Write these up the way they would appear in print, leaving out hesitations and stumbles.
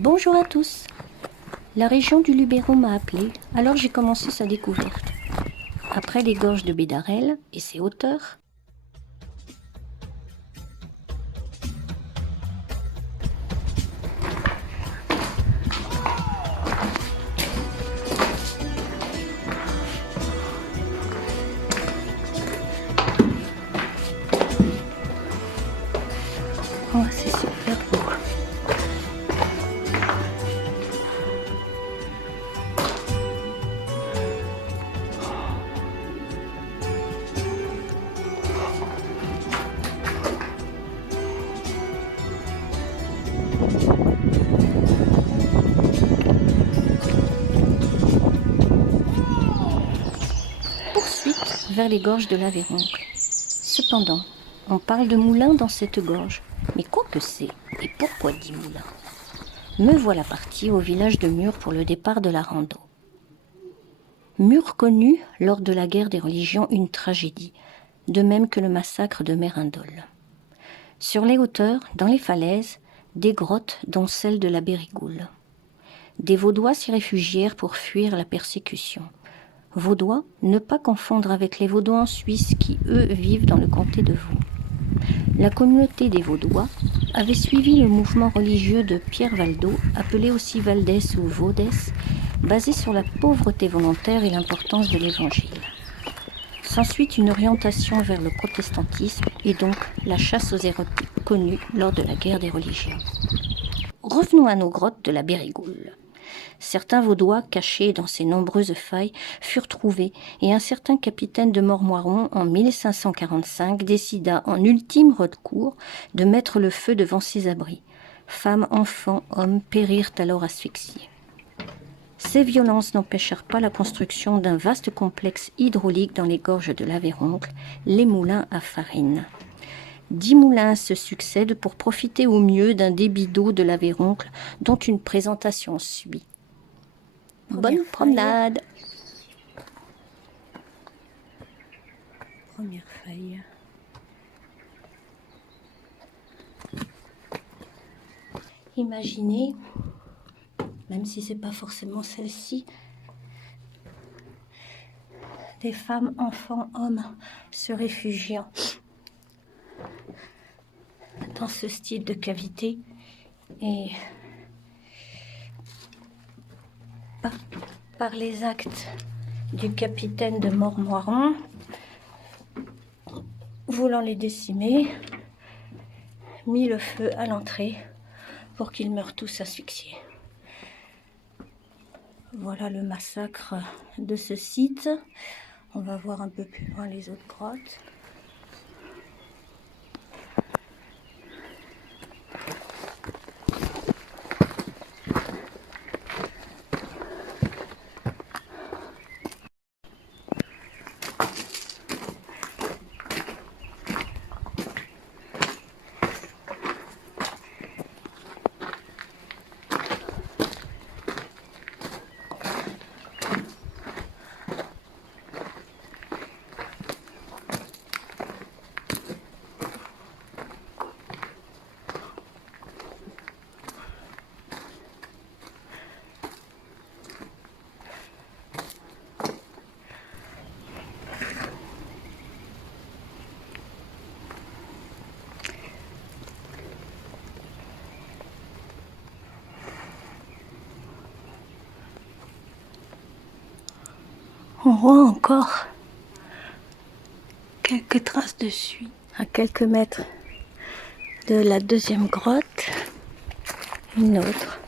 Bonjour à tous. La région du Luberon m'a appelé, alors j'ai commencé sa découverte. Après les gorges de Bédarel et ses hauteurs, oh, c'est super beau. Poursuite vers les gorges de l'Aveyroncle. Cependant, on parle de moulin dans cette gorge. Mais quoi que c'est et pourquoi dit moulin? Me voilà partie au village de Mur pour le départ de la rando. Mur connut lors de la guerre des religions une tragédie, de même que le massacre de Mérindol. Sur les hauteurs, dans les falaises, des grottes dont celle de la Bérigoule. Des Vaudois s'y réfugièrent pour fuir la persécution. Vaudois, ne pas confondre avec les Vaudois en Suisse qui, eux, vivent dans le comté de Vaud. La communauté des Vaudois avait suivi le mouvement religieux de Pierre Valdo, appelé aussi Valdès ou Vaudès, basé sur la pauvreté volontaire et l'importance de l'Évangile. S'ensuit une orientation vers le protestantisme et donc la chasse aux hérétiques connue lors de la guerre des religions. Revenons à nos grottes de la Bérigoule. Certains Vaudois, cachés dans ces nombreuses failles, furent trouvés et un certain capitaine de Mormoiron, en 1545, décida en ultime recours de mettre le feu devant ces abris. Femmes, enfants, hommes périrent alors asphyxiés. Ces violences n'empêchèrent pas la construction d'un vaste complexe hydraulique dans les gorges de l'Aveyroncle, les moulins à farine. 10 moulins se succèdent pour profiter au mieux d'un débit d'eau de l'Aveyroncle dont une présentation suit. Bonne promenade. Première feuille. Imaginez, même si c'est pas forcément celle-ci, des femmes, enfants, hommes se réfugiant dans ce style de cavité et par les actes du capitaine de Mormoiron, voulant les décimer, mit le feu à l'entrée pour qu'ils meurent tous asphyxiés. Voilà le massacre de ce site. On va voir un peu plus loin les autres grottes. On voit encore quelques traces de suie à quelques mètres de la deuxième grotte. Une autre.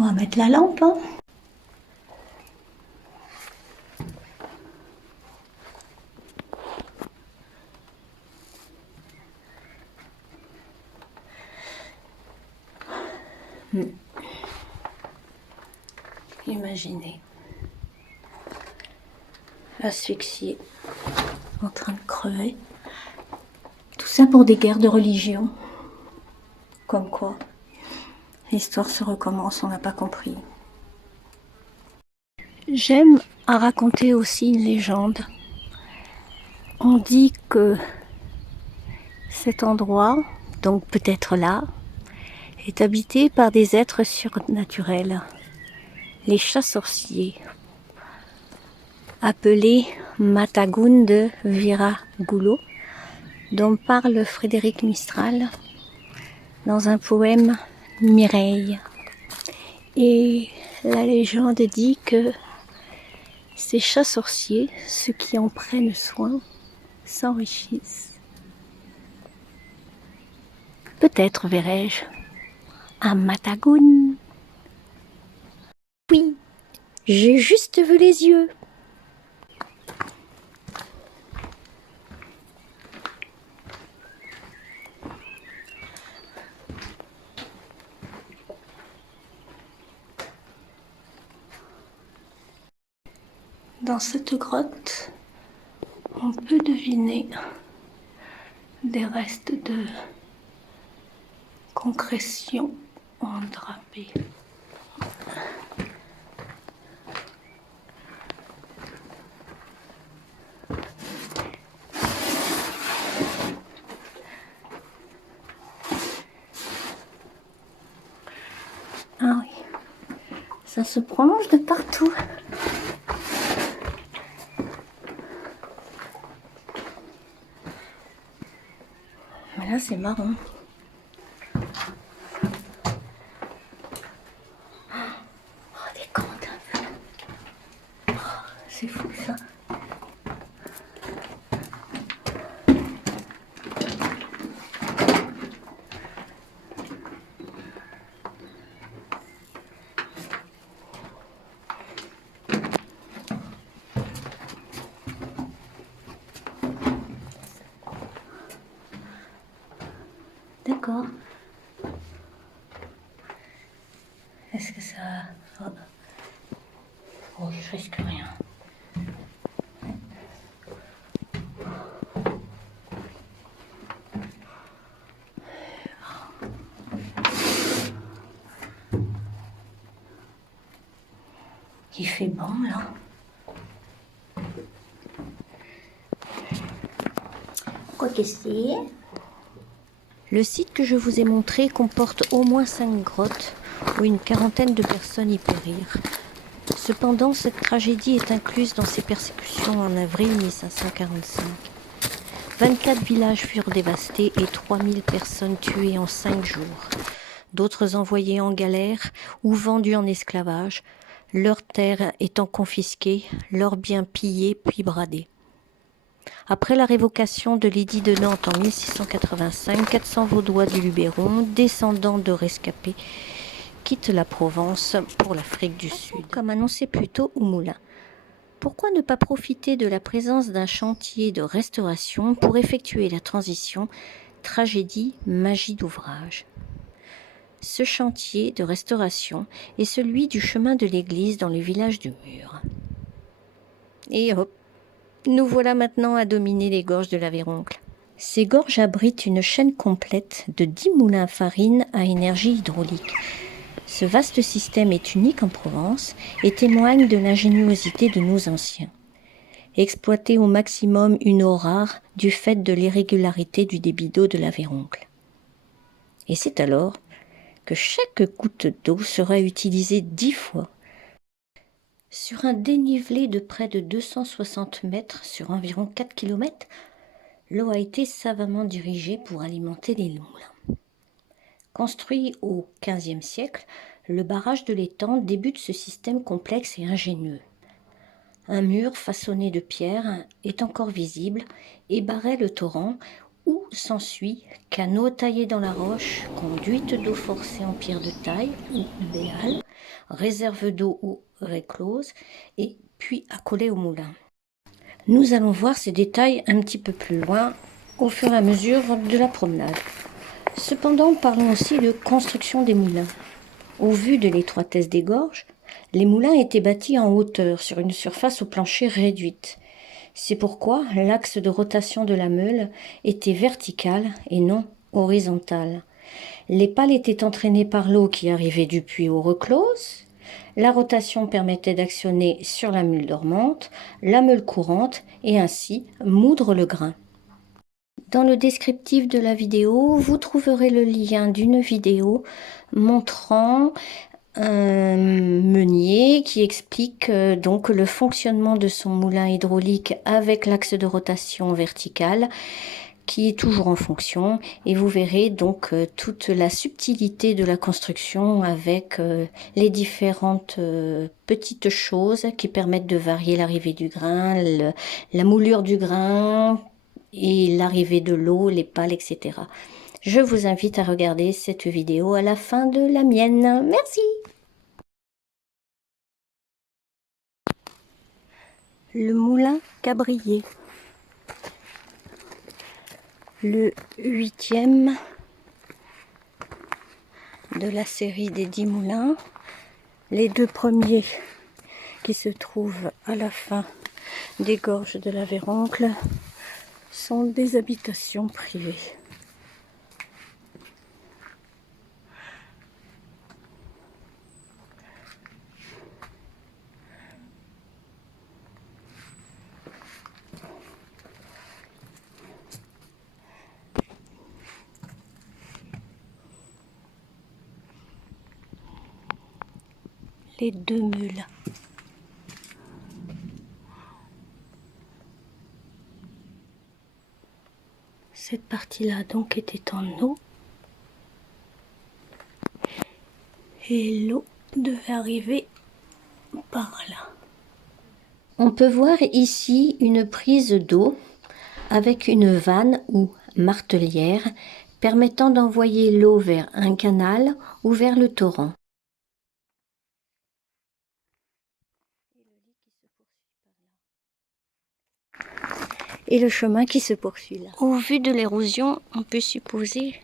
On va mettre la lampe, hein. Imaginez. Asphyxié, en train de crever. Tout ça pour des guerres de religion. Comme quoi, l'histoire se recommence, on n'a pas compris. J'aime à raconter aussi une légende. On dit que cet endroit, donc peut-être là, est habité par des êtres surnaturels, les chats sorciers, appelés Matagun de Viragulo, dont parle Frédéric Mistral dans un poème Mireille. Et la légende dit que ces chats sorciers, ceux qui en prennent soin, s'enrichissent. Peut-être verrai-je un Matagun. Oui, j'ai juste vu les yeux. Dans cette grotte, on peut deviner des restes de concrétion endrapée. Ah oui, ça se prolonge de partout. Mais là, c'est marrant. Oh, des comptes un peu. Oh, c'est fou ça. D'accord. Est-ce que ça... Oh, oh je risque rien. Il fait bon là. Quoi que c'est? Le site que je vous ai montré comporte au moins 5 grottes où une quarantaine de personnes y périrent. Cependant, cette tragédie est incluse dans ces persécutions en avril 1545. 24 villages furent dévastés et 3000 personnes tuées en 5 jours. D'autres envoyées en galère ou vendues en esclavage, leurs terres étant confisquées, leurs biens pillés puis bradés. Après la révocation de l'édit de Nantes en 1685, 400 Vaudois du Luberon, descendants de rescapés, quittent la Provence pour l'Afrique du Sud. Comme annoncé plus tôt au Moulin. Pourquoi ne pas profiter de la présence d'un chantier de restauration pour effectuer la transition tragédie, magie d'ouvrage? Ce chantier de restauration est celui du chemin de l'église dans le village du Mur. Et hop, nous voilà maintenant à dominer les gorges de l'Aveyroncle. Ces gorges abritent une chaîne complète de 10 moulins à farine à énergie hydraulique. Ce vaste système est unique en Provence et témoigne de l'ingéniosité de nos anciens. Exploiter au maximum une eau rare du fait de l'irrégularité du débit d'eau de l'Aveyroncle. Et c'est alors que chaque goutte d'eau sera utilisée 10 fois. Sur un dénivelé de près de 260 mètres sur environ 4 km, l'eau a été savamment dirigée pour alimenter les moulins. Construit au XVe siècle, le barrage de l'étang débute ce système complexe et ingénieux. Un mur façonné de pierre est encore visible et barrait le torrent où s'ensuit canaux taillés dans la roche, conduite d'eau forcée en pierre de taille ou béal, réserve d'eau ou réclose et puis accolée au moulin. Nous allons voir ces détails un petit peu plus loin au fur et à mesure de la promenade. Cependant, parlons aussi de construction des moulins. Au vu de l'étroitesse des gorges, Les moulins étaient bâtis en hauteur sur une surface au plancher réduite. C'est pourquoi l'axe de rotation de la meule était vertical et non horizontal. Les pales étaient entraînées par l'eau qui arrivait du puits au reclose. La rotation permettait d'actionner sur la meule dormante, la meule courante et ainsi moudre le grain. Dans le descriptif de la vidéo, vous trouverez le lien d'une vidéo montrant un meunier qui explique donc le fonctionnement de son moulin hydraulique avec l'axe de rotation vertical qui est toujours en fonction, et vous verrez donc toute la subtilité de la construction avec les différentes petites choses qui permettent de varier l'arrivée du grain, la moulure du grain et l'arrivée de l'eau, les pales, etc. Je vous invite à regarder cette vidéo à la fin de la mienne. Merci. Le moulin Cabrier. Le 8e de la série des 10 moulins. Les 2 premiers qui se trouvent à la fin des gorges de la Véroncle sont des habitations privées. Les 2 meules. Cette partie-là donc était en eau. Et l'eau devait arriver par là. On peut voir ici une prise d'eau avec une vanne ou martelière permettant d'envoyer l'eau vers un canal ou vers le torrent. Et le chemin qui se poursuit là. Au vu de l'érosion, on peut supposer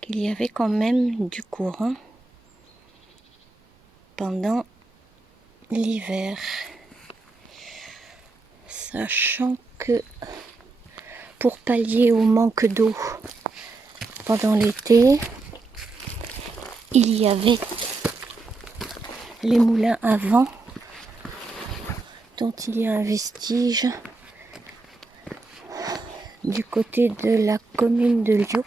qu'il y avait quand même du courant pendant l'hiver. Sachant que pour pallier au manque d'eau pendant l'été, il y avait les moulins à vent dont il y a un vestige du côté de la commune de Lioux.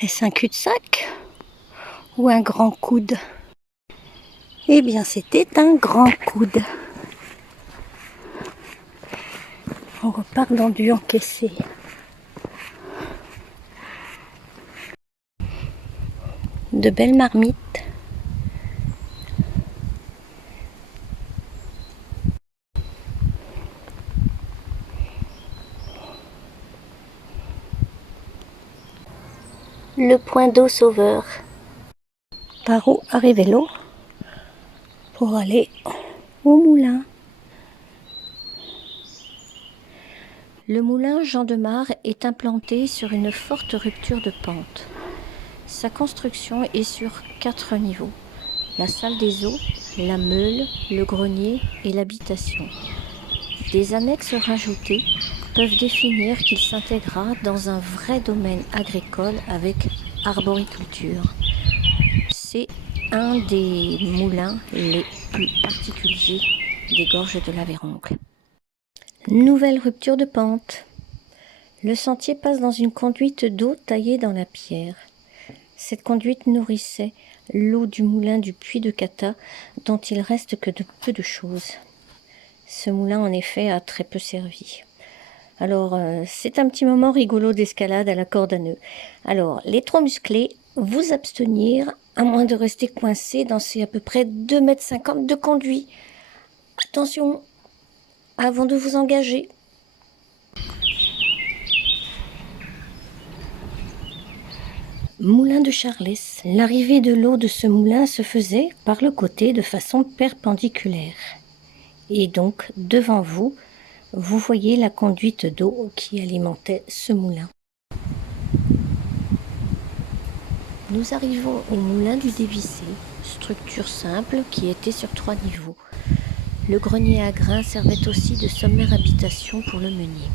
Est-ce un cul-de-sac ou un grand coude? Eh bien, c'était un grand coude. On repart dans du encaissé. De belles marmites. Le point d'eau sauveur. Par où arrivait l'eau pour aller au moulin. Le moulin Jean de Mar est implanté sur une forte rupture de pente. Sa construction est sur 4 niveaux. La salle des eaux, la meule, le grenier et l'habitation. Des annexes rajoutées peuvent définir qu'il s'intégra dans un vrai domaine agricole avec arboriculture. C'est un des moulins les plus particuliers des gorges de la Véroncle. Nouvelle rupture de pente. Le sentier passe dans une conduite d'eau taillée dans la pierre. Cette conduite nourrissait l'eau du moulin du puits de Cata, dont il reste que de peu de choses. Ce moulin, en effet, a très peu servi. Alors, c'est un petit moment rigolo d'escalade à la corde à nœuds. Alors, les trop musclés, vous abstenir, à moins de rester coincés dans ces à peu près 2,50 m de conduit. Attention, avant de vous engager. Moulin de Charlès. L'arrivée de l'eau de ce moulin se faisait par le côté de façon perpendiculaire. Et donc, devant vous, vous voyez la conduite d'eau qui alimentait ce moulin. Nous arrivons au moulin du Dévissé, structure simple qui était sur 3 niveaux. Le grenier à grains servait aussi de sommaire habitation pour le meunier.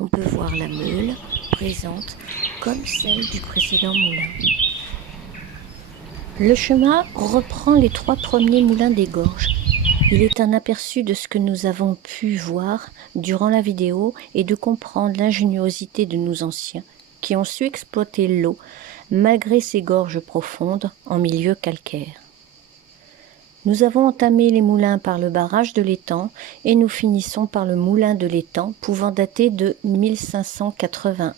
On peut voir la meule présente comme celle du précédent moulin. Le chemin reprend les 3 premiers moulins des gorges. Il est un aperçu de ce que nous avons pu voir durant la vidéo et de comprendre l'ingéniosité de nos anciens qui ont su exploiter l'eau malgré ces gorges profondes en milieu calcaire. Nous avons entamé les moulins par le barrage de l'étang et nous finissons par le moulin de l'étang pouvant dater de 1581.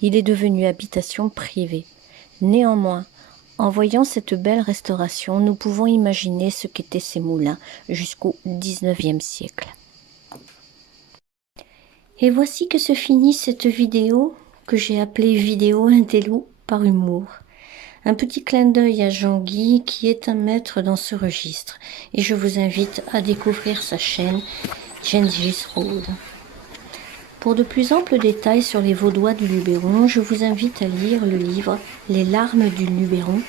Il est devenu habitation privée. Néanmoins, en voyant cette belle restauration, nous pouvons imaginer ce qu'étaient ces moulins jusqu'au XIXe siècle. Et voici que se finit cette vidéo que j'ai appelée vidéo Intello par humour. Un petit clin d'œil à Jean-Guy qui est un maître dans ce registre et je vous invite à découvrir sa chaîne Gengis Road. Pour de plus amples détails sur les Vaudois du Luberon, je vous invite à lire le livre Les larmes du Luberon,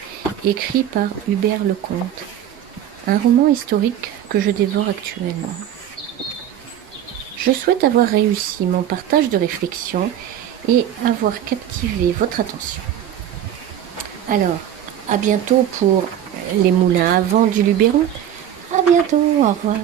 écrit par Hubert Lecomte, un roman historique que je dévore actuellement. Je souhaite avoir réussi mon partage de réflexion et avoir captivé votre attention. Alors, à bientôt pour les moulins à vent du Luberon. À bientôt, au revoir.